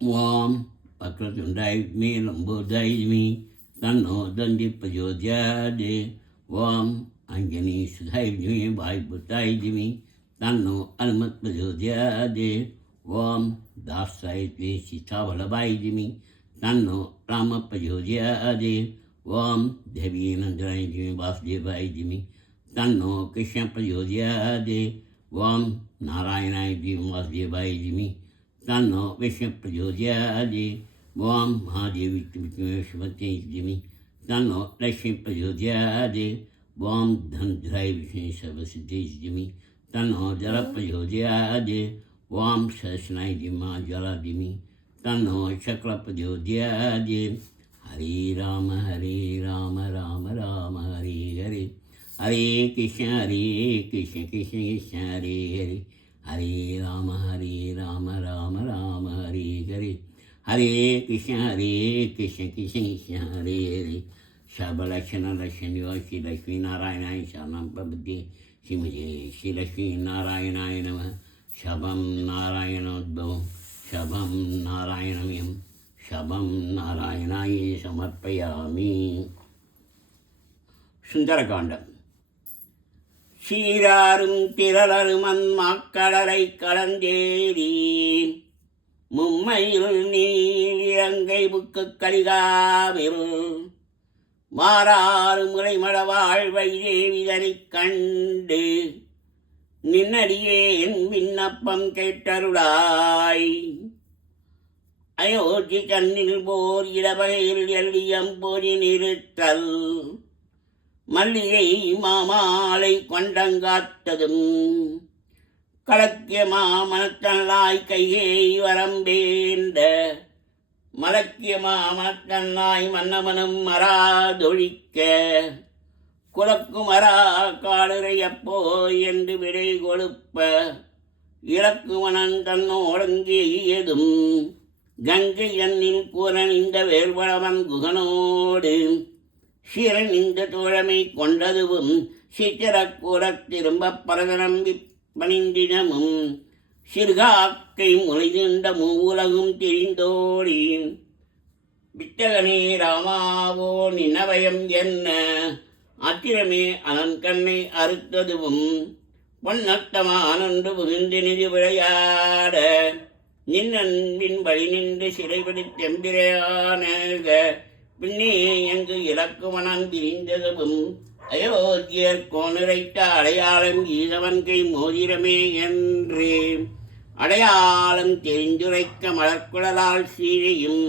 ஓம் வக்ரதுண்டாயுக்மே லம்போதாயுமி தன்னோ தந்தி பிரஜோத்யாதே. ஓம் அஞ்சனி சுதாயுஜ்மி வாய்புத்தாயுஜ்மி தன்னோ அனுமத் பிரஜோத்யாதே. ஓம் தாசாயுஜ்மி சீதாவல்லபாயுஜ்மி தன்னோ ராம பிரஜோத்யாதே. ஓம் தேவி நந்தனாயுஜ்மி வாசுதேவாயுஜ்மி தன்னோ கிருஷ்ண பிரஜோத்யாதே. ஓம் நாராயணாயுஜ்மி வாசுதேவாயுஜ்மி தன்னோ விஷ்ணு பிரஜோத்யாதே. ஓம் மகாதேவி விஷ்ணுமதி தன்னோ லக்ஷ்மி பிரஜோத்யாதே. ஓம் தன்ராய் விஷ்ணு சர்வசித்தேஜிமி தன்னோ ஜல பிரஜோத்யாதே. ஓம் சரஸ்னாய் திமா ஜலாதிமி தன்னோ சக்ர பிரஜோத்யாதே. ஹரே ராம ராம ராம ஹரே ஹரே. ஹரே கிருஷ்ண கிருஷ்ண கிருஷ்ண ஹரே ஹரே. ஹரே ராம ராம ராம ஹரே ஹரே. ஹரே கிருஷ்ண கிருஷ்ண கிருஷ்ண ஹரே ஹரே. சர்வலக்ஷண லக்ஷ்மி ஸ்ரீ லக்ஷ்மி நாராயணாய சரணம் பிரபத்தி. ஸ்ரீமதி ஸ்ரீ லக்ஷ்மி நாராயணாய நம. சபம் நாராயணோத்பவம் சபம் நாராயணமயம் சபம் நாராயணாய சமர்ப்பயாமி. சுந்தரகாண்டம். சீராரும் திரளருமன் மாக்கடலை கடந்தேறி மும்மையில் நீர் இலங்கை புக்கு கலிகாவில் மாறாறு முறைமட வாழ்வை தேவிதனைக் கண்டு நின்னடியே என் விண்ணப்பம் கேட்டருளாய். அயோத்தி கண்ணில் போர் இடவகையில் எல்லியம் போரி நிறுத்தல் மல்லிகை மாமாலை கொண்டங்காத்ததும் கலக்கிய மாமனத்தன்னாய் கையை வரம்பேந்த மலக்கிய மாமனத்தன்னாய் மன்னமனும் மராதொழிக்க குலக்கு மரா காடுறையப்போ என்று விடை கொழுப்ப இறக்குமனன் தன்னோடங்கேயதும் கங்கை எண்ணில் கூறனிந்த வேர்வளவன் குகனோடு சீரன் இந்த தோழமை கொண்டதுவும் சீச்சரக்கூடத் திரும்ப பரதனம் பணிந்தினமும் சிறுகாக்கை முளைதிண்ட மூவுலகும் தெரிந்தோடி வித்தகனே ராமாவோ நினவயம் என்ன ஆத்திரமே அனன்கண்ணை அறுத்ததுவும் பொன்னத்தமானன்று புகுந்து நிதி விளையாட நின்னன்பின் வழி நின்று சிறைபடி தெம்பிரையான பின்னே எங்கு இலக்குமணன் பிரிந்ததும் அயோத்தியர் கோனுரைத்த அடையாளம் ஈதவன் கை மோதிரமே என்று அடையாளம் தெரிந்துரைக்க மலர்குழலால் சீழையும்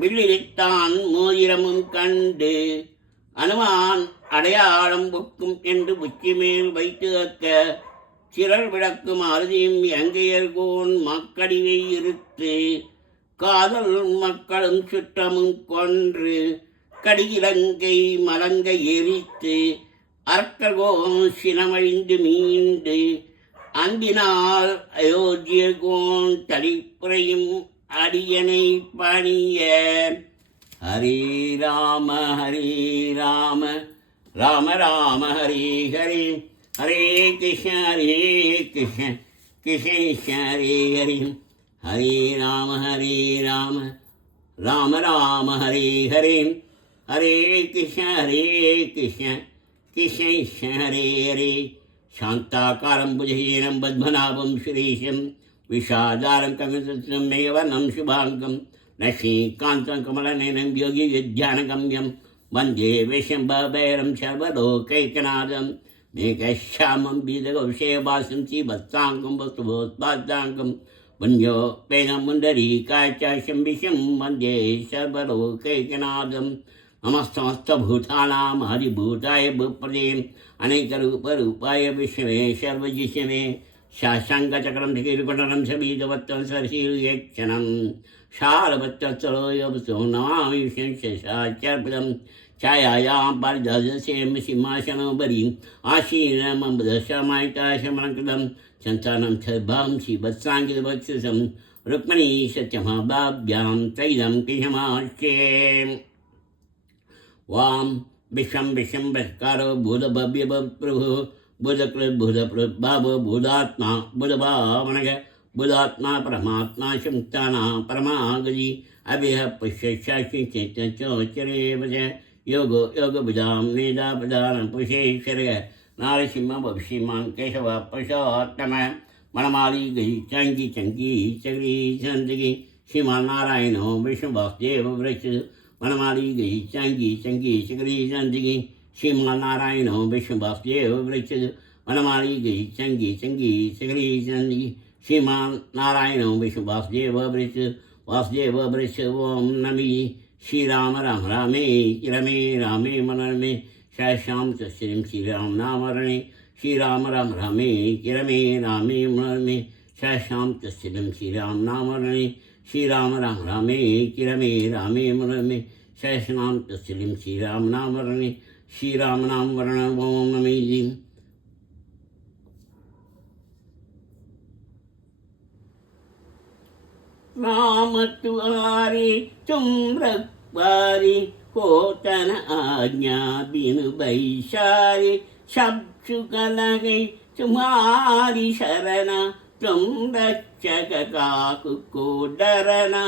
வில்லிரித்தான் மோதிரமும் கண்டு அனுமான் அடையாளம் புக்கும் என்று உச்சி மேல் வைத்து அக்க சிறல் விளக்கும் அறுதியும் எங்கையர்கோன் மக்கடிவை இருத்து காதல் மக்களும் சுற்றமும் கொன்று கடியிலங்கை மலங்க எரித்து அரக்கர்கோன் சினமழிந்து மீண்டு அந்தினால் அயோத்தியர்கோன் தளிப்புறையும் அடியனை பணிய. ஹரே ராம ராம ராம ஹரே ஹரே. ஹரே கிருஷ்ண கிருஷ்ண கிருஷ்ண ஹரே ஹரே. ஹரே ராம ராம ஹரே ஹரே. ஹரே கிருஷ்ண கிருஷ்ண கிருஷ்ண ஹரே ஹரே. சாந்தாகாரம் புஜஹீனம் பத்மநாபம் சுரேஷம் விஷாதாரம் கவிதம் மேவனம் சுபாங்கம் லக்ஷ்மீகாந்தம் கமலநயனம் யோகி வித்யானகம்யம் வந்தே விஷம்பபைரம் சர்வலோகைக்கநாதம் மேகஷாமம் பீதகௌஷேவாசம் ஸ்ரீவத்சாங்கம் வசுபோத்பாதாங்கம் புண்ணியோ வேதமுண்டரீகாச்சாசம் விஷம் வந்தே சர்வலோகைக்கநாதம். நமஸ்தமஸ்தபூதானாம் ஹரிபூதாய பூப்ரதே அனைகரூபரூபாய விஷ்ணவே சர்வஜிஷ்ணவே. சாசங்கச்சக்கரம் திகிருகுண்டலம் சபீதவத்தம் சரசீர்யக்ஷணம் சாரவத்தரோயவசோ நமாமி விஷ்ணுசாச்சார்பதம். छायायां पारिजातस्य सिंहासनोपरि आसीनमबुधशमायिताशमलङ्कृतं सन्तानं सर्वां श्रीवत्साङ्गितवत्सं रुक्मिणी सत्यमहाभाव्यां तैलं कृष्णमास्ये। वां विश्वं विश्वंबरकारो भूतभव्यप्रभुः भूतकृद्भूतप्रभावो भूतात्मा भूतभावनः बुधात्मा परमात्मा शंताना परमागजी अभिह पुष्य शाशी चेतचोचरे वजय योगो योग बुधाम वेदा प्रधान पुषेश्वर नारसिंह भविष्यमान केशव पुरुषोत्तम मनमाली गई चंगी चंगी चगरी चंदगी श्रीमान नारायणो विष्णु वासुदेव वृक्ष मनमाली गई चंगी चंगी चगरी चंदगी श्रीमान नारायणो विष्णु वासुदेव वृक्ष मनमाली गई चंगी चंगी चगरी चंदगी श्रीमान नारायणो विष्णु वासुदेव वृक्ष ओम नमी श्री राम राम रामे रमे रामे मनरमे श्याम श्रीम श्री राम नामरणे श्री राम राम रामे रमे रामे मनरमे श्याम श्रीम श्री राम नामरणे श्री राम राम रामे रमे रामे मनरमे श्याम श्रीम श्री राम नामरणे श्री राम नाम वर्ण ओम नमी जी। राम तुआरे तुम रखवारे कोतन आज्ञा बिनु बैसारे सब सुख लगे तुम्हारी शरणा तुम रक्षक काकु को डरना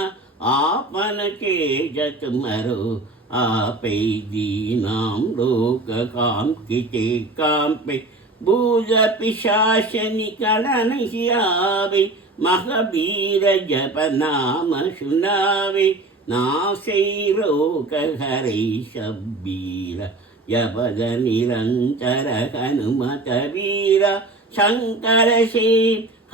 आपन तेज तुमरो आपे दीनाम लोक काम किते काम पे बूझ पिशाच निकल नहीं आवे महावीर जप नाम सुनावे नासे रोग हरे शब्बीर जपद निरंतर हनुमत वीर शंकर से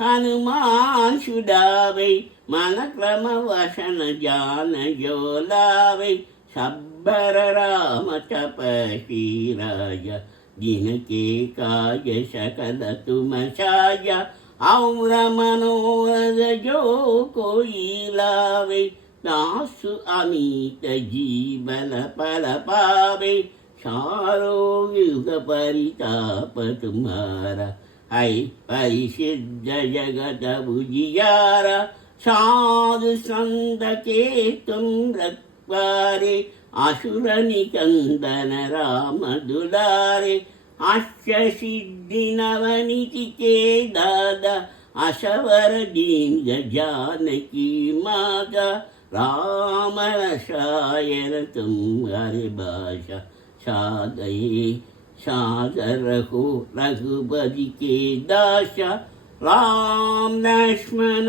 हनुमान छुड़ावे मन क्रम वसन जान जो लावे सब्बर राम तपस्वी राजा जिनके काज सकल तुम साजा और मनोरथ जो कोई लावे दासु अमित जीवन पल पावे सारो युग परिताप तुम्हारा है परिसिद्ध जगत बुझियारा साधु संत के तुम रखवारे असुर निकंदन राम दुलारे आश्य सिद्धि नवनीति के दादा असवर दीन जानकी माता राम रसायन तुम्हारे भाषा सादये सादर हो रघुपति के दासा राम लक्ष्मण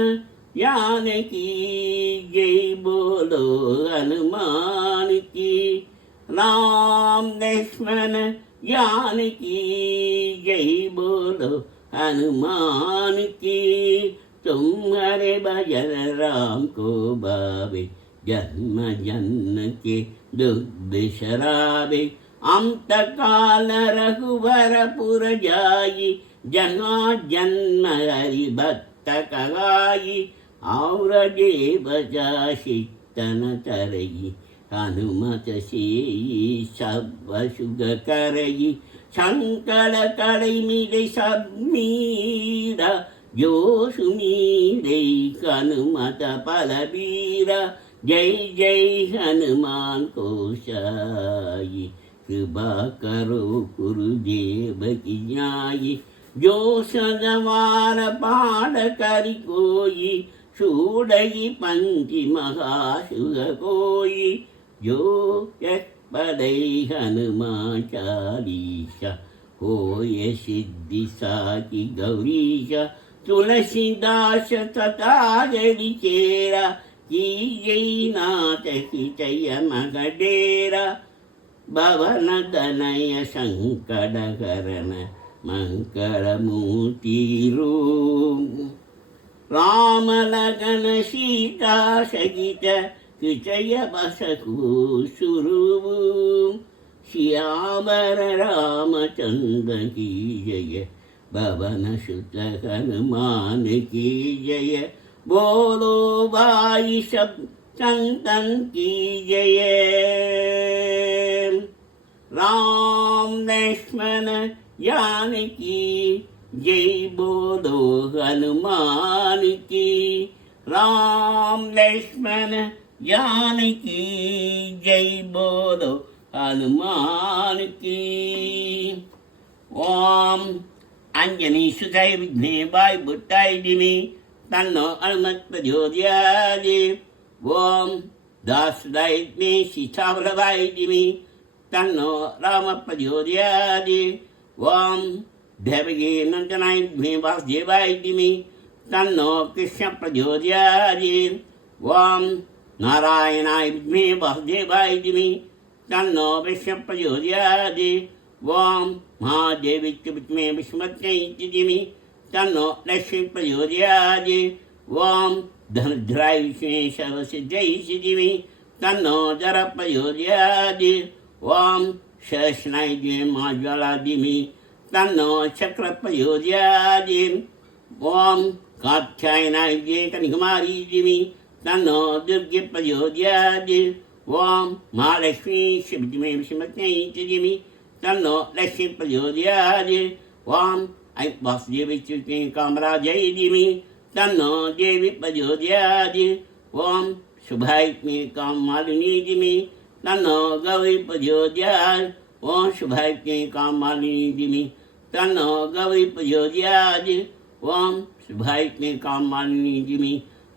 जानकी जय बोलो हनुमान की राम लक्ष्मण जानकी जय बोलो हनुमान की तुम्हारे भजन राम को भावे जन्म जन्म के दुख बिसरावे अंत काल रघुवरपुर जाई जहाँ जन्म हरि भक्त कगाई और देव शीतन तरई हनुमत से सब सुख करई शंकर करई मिले सब मीरा जो सुमीरे हनुमत बलबीरा जय जय हनुमान को साई कृपा करो गुरुदेव की न्यायी जो सजवार पाठ करि कोई सूडई पंचि महासुर कोई जो एक पढ़े हनुमान चालीसा होय सिद्धि साकी गौरीशा तुलसीदास तथा जरी चेरा की जय नाथ हितय मगडेरा भवन दनय संकट करन मंकर मूर्ति रूप राम लगन सीता सहित कृतय बसकु सुरूप श्यामर रामचंद्र की जय भवन सुत हनुमान की जय बोलो भाई सब संतन की जय राम लक्ष्मण जानकी जय बोलो हनुमान की राम लक्ष्मण जानकी जय बोलो हनुमान की ओम अंजनी सुताय विघ्नेवाय भूताय दिमे तन्नो हनुमत् प्रचोदयात्। ॐ दासदायित्मे सीतावल्लभाय धीमहि तन्नो राम प्रचोदयात्। ॐ देवकी नन्दनाय धीमहि वासुदेवाय धीमहि तन्नो कृष्ण प्रचोदयात्। ॐ नारायणाय विद्महे वासुदेवाय धीमहि तन्नो विष्णु प्रचोदयात्। ॐ महादेवी च विद्महे विष्णुपत्न्यै धीमहि तन्नो लक्ष्मी प्रचोदयात्। ॐ धनुर्धराय विष्णुवे सर्वसिद्ध्यै धीमहि तन्नो जर प्रचोदयात्। ॐ सहस्रनाय धीमहि महाज्वाला धीमहि तन्नो चक्र प्रचोदयात्। ॐ कात्यायनाय धीमहि कन्याकुमारी धीमहि तन्नो दुर्गे प्रचोदयात्। ॐ महालक्ष्मी विद्महे विष्णुपत्न्यै धीमहि तन्नो लक्ष्मी प्रचोदयात्। ॐ ऐं वासुदेवी च विद्महे कामराजै धीमहि तन्नो देवी प्रचोदयात्। ॐ शुभाय विद्महे काममालिनी धीमहि तन्नो गौरी प्रचोदयात्। ॐ शुभाय विद्महे काममालिनी धीमहि तन्नो गौरी प्रचोदयात्। ॐ शुभाय विद्महे काममालिनी धीमहि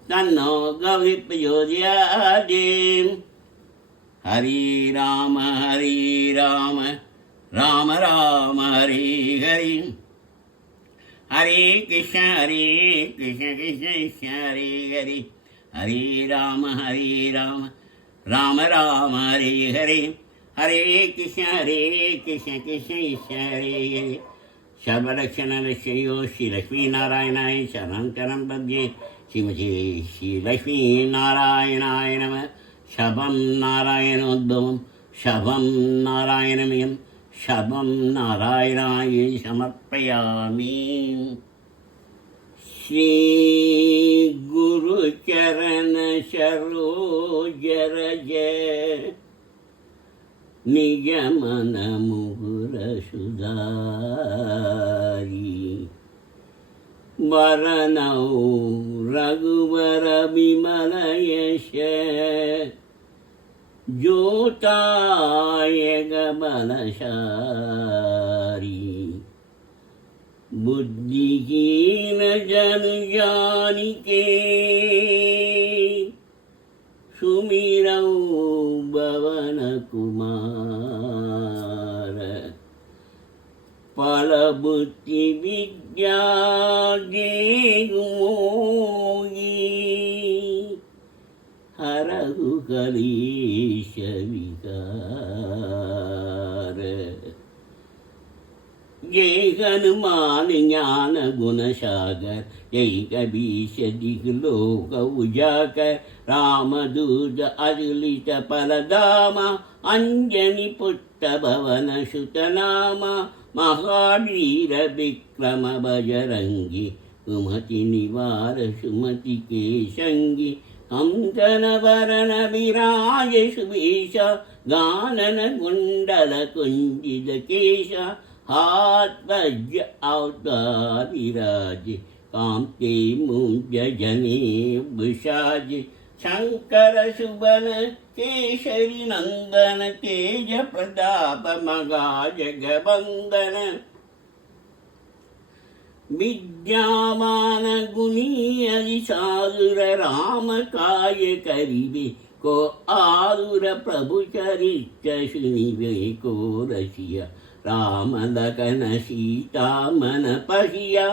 तन्नो गौरी प्रचोदयात्। हरे राम राम राम हरे हरे, हरे कृष्ण कृष्ण कृष्ण हरे हरे, हरे राम राम राम हरे हरे, हरे कृष्ण कृष्ण कृष्ण हरे हरे। सर्वलक्षणलक्ष्यो श्रीलक्ष्मीनारायणाय शरणं शरणं पद्ये। श्रीमते श्रीलक्ष्मीनारायणाय नमः। शभं नारायणोद्भवं शभं नारायणमयं शभं नारायणाय समर्पयामि। श्रीगुरुचरण सरोज रज निज मन मुकुर सुधारी। वरनौ रघुवर विमल यश जोतायक बलशारी। बुद्धिहीन जन जानिके सुमिरौ पवन कुमार। फल बुद्धि विद्या देहु मोहि हरहु कलेश विकार। जय हनुमान ज्ञान गुण सागर, जय कबीर दिग्लोक उजागर। रामदूत अतुलित फलधामा, अंजनी पुत्र भवन सुत नामा। महावीर विक्रम बजरंगी, कुमति निवार सुमति के संगी। कंचन वरण विराज सुवेश, गानन कुंडल कुंजित केश। हाथ वज्र अवतार विराजे, कांते मुंज जने भूषाज। शंकर सुबन केसरी नंदन, तेज प्रताप मगा जगबंदन। विद्यावान गुणी अति साधुर, राम काय करिबे को आदुर। प्रभु चरित्र सुनिबे को रसिया, राम लखन सीता मन पहिया।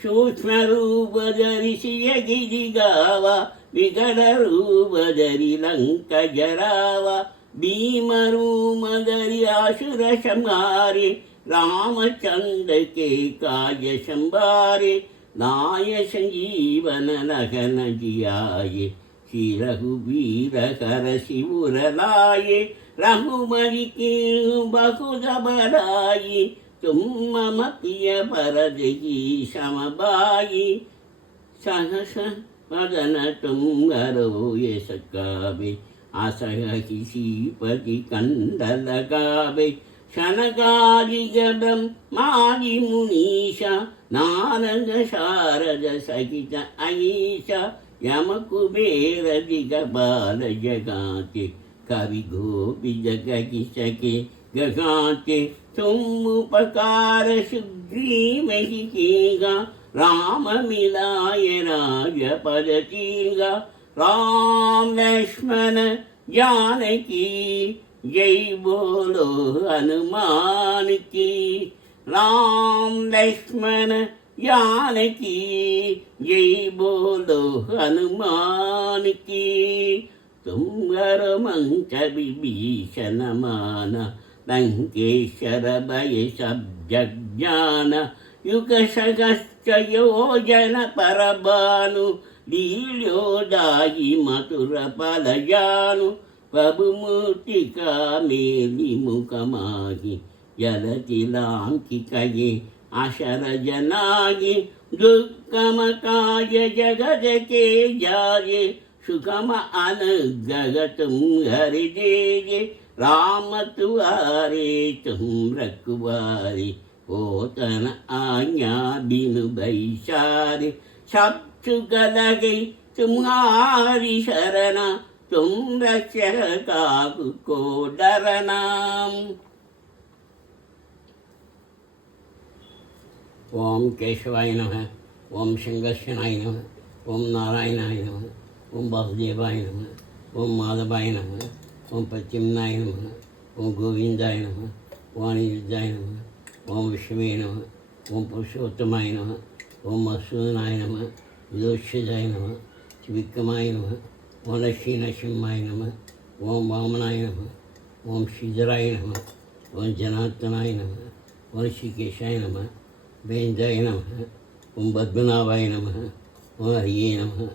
सूक्ष्म रूप धरि सिय गिरि गावा, विकट रूप धरि लंक जरावा। भीम रूप धरि असुर संहारे, रामचंद्र के काज संभारे। नाय संजीवन लखन जियाये, श्री रघुवीर कर शिवर लाये। रघुमणि के बहुत बड़ाई, तुम मम प्रिय भरतजी सम भाई। सहस वदन तुम करो यश गावे, आशा किसी पति कंद लगावे। शनकादिक ब्रह्मादि मुनीषा, नारद शारद सहित अहीशा। यम कुबेर दिगपाल जगाते, कवि गोपी जग सके गगाते। तुम उपकार सुग्रीव ही कीगा, राम मिलाए राजपद तींगा। राम लक्ष्मण जानकी जय बोलो हनुमान की। राम लक्ष्मण जानकी जय बोलो हनुमान की। तुम्हार मंच विभीषण माना लंकेश्वर भय सब जग जाना। युग सहस्र योजन परभानु लील्योदायि मधुर फल जानु। प्रभु मूर्तिका मेली मुख माही जलति लांकिकये आशर जनागे। दुःखम काज जगत के जाये सुखम अनुग्रह तुम हरि देजे। राम तुआरे तुम रखवारे होतन आज्ञा बिनु बैसारे। सब सुख लगे तुम्हारी शरणा तुम रक्षक काहू को डरना। ओम केशवाय नमः। ओम शंकर्षणाय नमः। ओम नारायणाय नमः। ओम वासुदेवाय नमः। ओम माधवाय नमः। ओम प्रद्युम्नाय नमः। ओम गोविंदाय नमः। ओम अनिरुद्धाय नमः। ओम विष्णुवे नमः। ओम पुरुषोत्तमाय नमः। ओम मधुसूदनाय नमः। विदोषजाय नमः। त्रिविक्रमाय नमः। ओम लक्ष्मी नरसिंहाय नमः। ओम वामनाय नमः। ओम श्रीधराय नमः। ओम जनार्दनाय नमः। ओम ऋषिकेशाय नमः। वेदाय नमः। ओम पद्मनाभाय नमः। ओम हरिये नमः।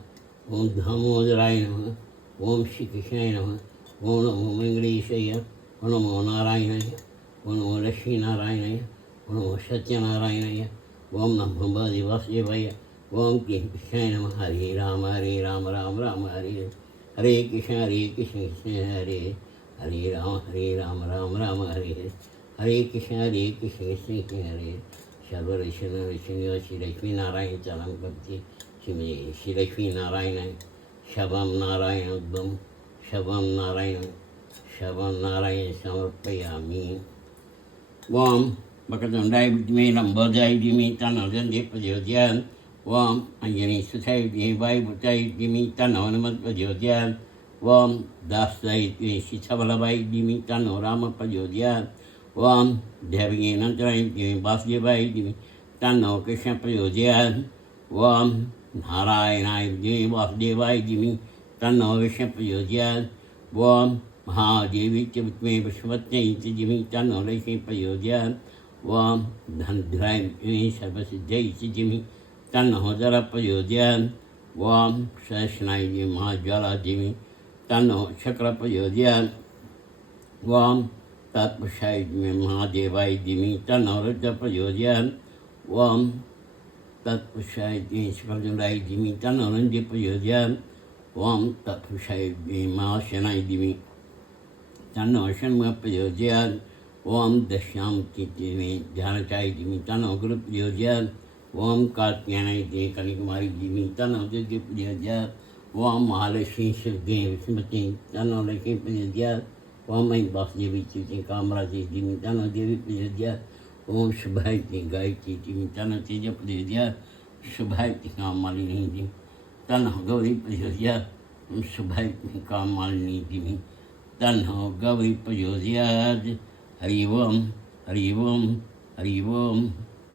ओम दामोदराय नमः। ओम श्री कृष्णाय नमः। ओम नमो वेंकटेशाय। ओम नमो नारायणाय। ओम नमो लक्ष्मी नारायणाय। ओम नमो सत्यनारायणाय। ओम नमो वासुदेवाय। ओम कृष्णाय नमः। हरे राम राम राम हरे हरे। हरे कृष्ण कृष्ण हरे हरे राम राम हरे हरे। हरे कृष्ण कृष्ण कृष्ण हरे। सर्वऋषि श्री लक्ष्मी नारायण चरण भक्ति श्री लक्ष्मी नारायण शवम नारायण उद्भम शवम नारायण समर्पयामि। ओम वक्रतुंडाय विद्महे लंबोदराय धीमहि तन्नो दन्ति प्रचोदयात्। ओम अंजनी सुताय विद्महे वायुपुत्राय धीमहि तन्नो हनुमत् प्रचोदयात्। ओम दासाय विद्महे सीतावल्लभाय धीमहि तन्नो रामः प्रचोदयात्। ओम देवकी नंदनाय विद्महे वासुदेवाय धीमहि तन्नो कृष्णः प्रचोदयात्। ओम नारायणाय विद्महे वासुदेवाय धीमहि तन्नो विष्णुः प्रचोदयात्। ओम महादेवी च विद्महे विष्णुपत्न्यै च धीमहि तन्नो लक्ष्मीः प्रचोदयात्। ओम धनध्राय विद्महे सर्वसिद्ध्यै च धीमहि तन्नो रुद्रः प्रचोदयात्। ओम सहस्रनाय विद्महे महाज्वालाय धीमहि तन्नो शुक्रः प्रचोदयात्। ओम तत्पुरुषाय विद्महे महादेवाय धीमहि तन्नो रुद्रः प्रचोदयात्। ओम तत्पुरुषाय विद्महे शुक्रतुंडाय धीमहि तन्नो नन्दिः प्रचोदयात्। ओम तत्पुरुषाय विद्महे महासेनाय धीमहि तन्नो षण्मुखः प्रचोदयात्। ओम दक्षिणामूर्तये धीमहि ध्यानचाय धीमहि तन्नो गुरुः प्रचोदयात्। ओम कार्त्यायनाय धीमहि कन्याकुमारी धीमहि तन्नो दुर्गे प्रचोदयात्। ओम महालक्ष्मी सुभगे विष्णुपत्न्यै तन्नो लक्ष्मी प्रचोदयात्। ओम ऐं वासुदेवी च कामराजै धीमहि तन्नो देवी प्रचोदयात्। ओम शुभाय गायत्री धीमहि तन्नो तेज प्रचोदयात्। शुभाय काममालिनी धीमहि तन्नो गौरी प्रचोदयात्। ओम शुभाय काममालिनी धीमहि तन्नो गौरी प्रचोदयात्। हरि ओम हरि ओम हरि ओम।